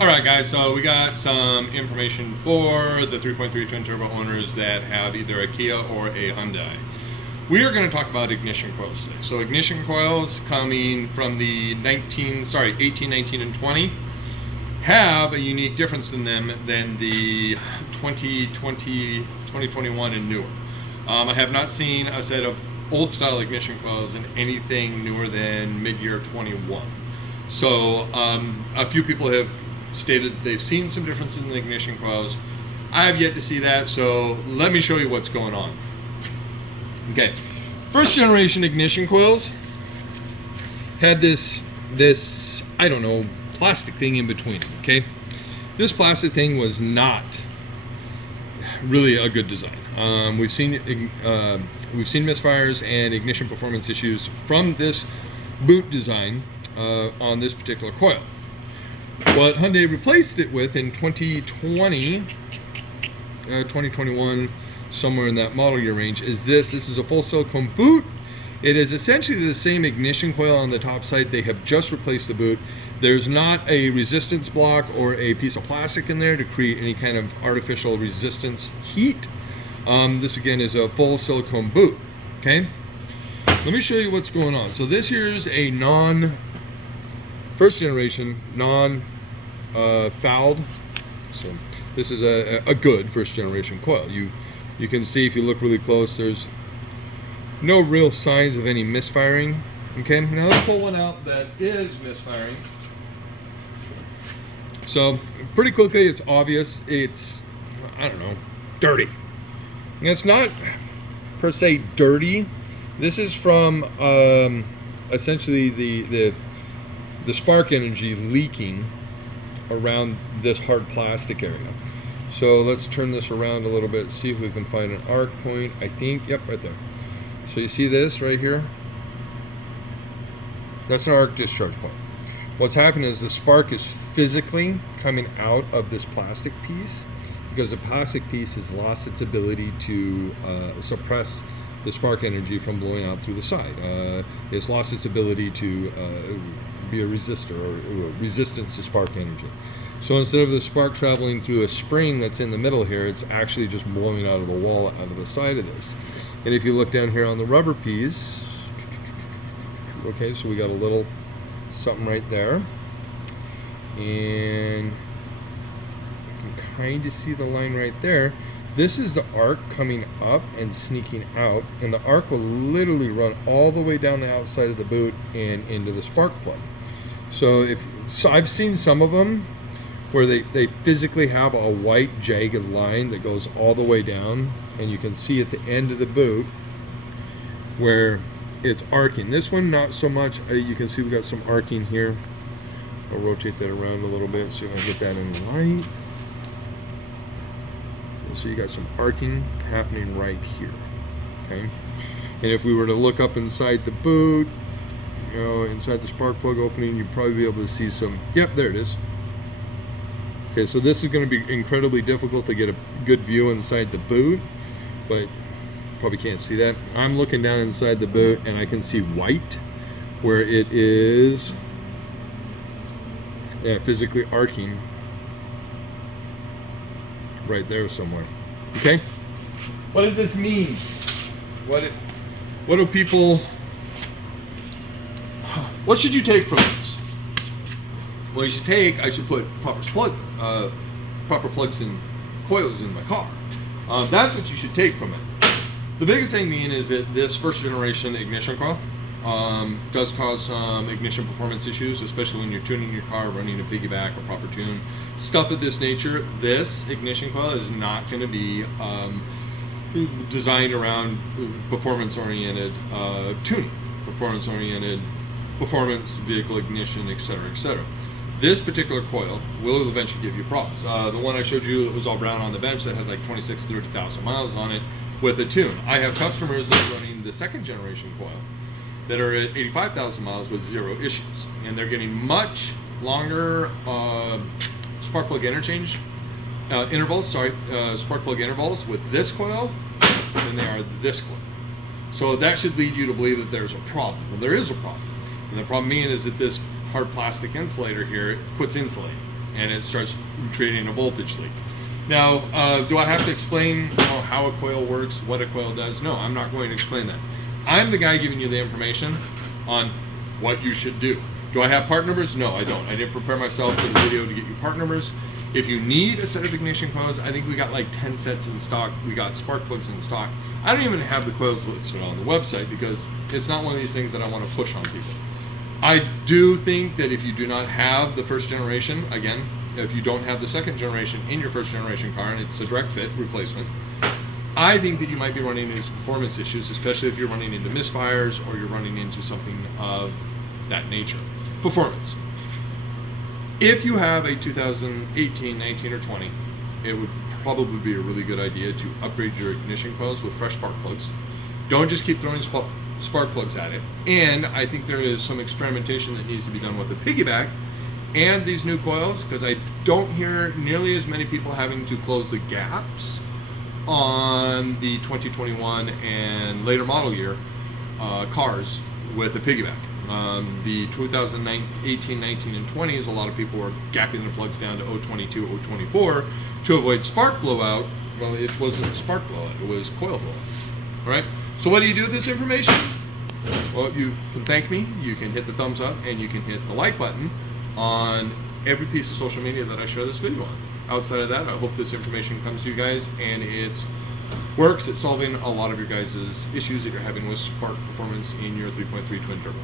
All right, guys, so we got some information for the 3.3 twin turbo owners that have either a Kia or a Hyundai. We are going to talk about ignition coils today. So ignition coils coming from the 18, 19, and 20 have a unique difference in them than the 2020, 2021 and newer. I have not seen a set of old style ignition coils in anything newer than mid-year 21. So a few people have stated they've seen some difference in the ignition coils. I have yet to see that, so let me show you what's going on. Okay, first generation ignition coils had this I don't know, plastic thing in between them. Okay, this plastic thing was not really a good design. We've seen misfires and ignition performance issues from this boot design on this particular coil. What Hyundai replaced it with in 2020, 2021, somewhere in that model year range, is this. This is a full silicone boot. It is essentially the same ignition coil on the top side. They have just replaced the boot. There's not a resistance block or a piece of plastic in there to create any kind of artificial resistance heat. This again is a full silicone boot. Okay, let me show you what's going on. So this here is a first generation fouled. So this is a good first generation coil. You can see if you look really close, there's no real signs of any misfiring. Okay, now let's pull one out that is misfiring. So pretty quickly, it's obvious. It's, I don't know, dirty. And it's not per se dirty. This is from essentially the spark energy leaking around this hard plastic area. So let's turn this around a little bit, see if we can find an arc point. I think, yep, right there. So you see this right here? That's an arc discharge point. What's happened is the spark is physically coming out of this plastic piece because the plastic piece has lost its ability to suppress the spark energy from blowing out through the side. It's lost its ability to be a resistor or resistance to spark energy. So instead of the spark traveling through a spring that's in the middle here, it's actually just blowing out of the wall, out of the side of this. And if you look down here on the rubber piece, okay, so we got a little something right there. And you can kind of see the line right there. This is the arc coming up and sneaking out, and the arc will literally run all the way down the outside of the boot and into the spark plug. So I've seen some of them where they physically have a white jagged line that goes all the way down, and you can see at the end of the boot where it's arcing. This one not so much. You can see we got some arcing here. I'll rotate that around a little bit so you can get that in the light. So you got some arcing happening right here. Okay, and if we were to look up inside the boot, you know, inside the spark plug opening, you'd probably be able to see some. Yep, there it is. Okay, so this is going to be incredibly difficult to get a good view inside the boot, but you probably can't see that. I'm looking down inside the boot and I can see white where it is physically arcing right there somewhere. Okay, what does this mean? What do people, what should you take from this? Well, you should take, I should put proper plugs and coils in my car. That's what you should take from it. The biggest thing being is that this first generation ignition coil does cause some ignition performance issues, especially when you're tuning your car, running a piggyback or proper tune. Stuff of this nature, this ignition coil is not going to be designed around performance-oriented tuning, performance-oriented performance, vehicle ignition, etc., etc. This particular coil will eventually give you problems. The one I showed you that was all brown on the bench that had like 30,000 miles on it with a tune. I have customers that are running the second generation coil that are at 85,000 miles with zero issues, and they're getting much longer spark plug interchange intervals. Spark plug intervals with this coil than they are this coil. So that should lead you to believe that there's a problem. Well, there is a problem, and the problem being is that this hard plastic insulator here quits insulating. and it starts creating a voltage leak. Now, do I have to explain how a coil works, what a coil does? No, I'm not going to explain that. I'm the guy giving you the information on what you should do. Do I have part numbers? No, I don't. I didn't prepare myself for the video to get you part numbers. If you need a set of ignition coils, I think we got like 10 sets in stock. We got spark plugs in stock. I don't even have the coils listed on the website because it's not one of these things that I want to push on people. I do think that if you do not have the first generation, again, if you don't have the second generation in your first generation car and it's a direct fit replacement, I think that you might be running into performance issues, especially if you're running into misfires or you're running into something of that nature. Performance. If you have a 2018, 19, or 20, it would probably be a really good idea to upgrade your ignition coils with fresh spark plugs. Don't just keep throwing spark plugs at it. And I think there is some experimentation that needs to be done with the piggyback and these new coils, because I don't hear nearly as many people having to close the gaps on the 2021 and later model year cars with the piggyback. The 2018, 19, and 20s, a lot of people were gapping their plugs down to 022, 024 to avoid spark blowout. Well, it wasn't spark blowout, it was coil blowout. All right, so what do you do with this information? Well, you can thank me, you can hit the thumbs up, and you can hit the like button on every piece of social media that I share this video on. Outside of that, I hope this information comes to you guys and it works at solving a lot of your guys' issues that you're having with spark performance in your 3.3 twin turbo.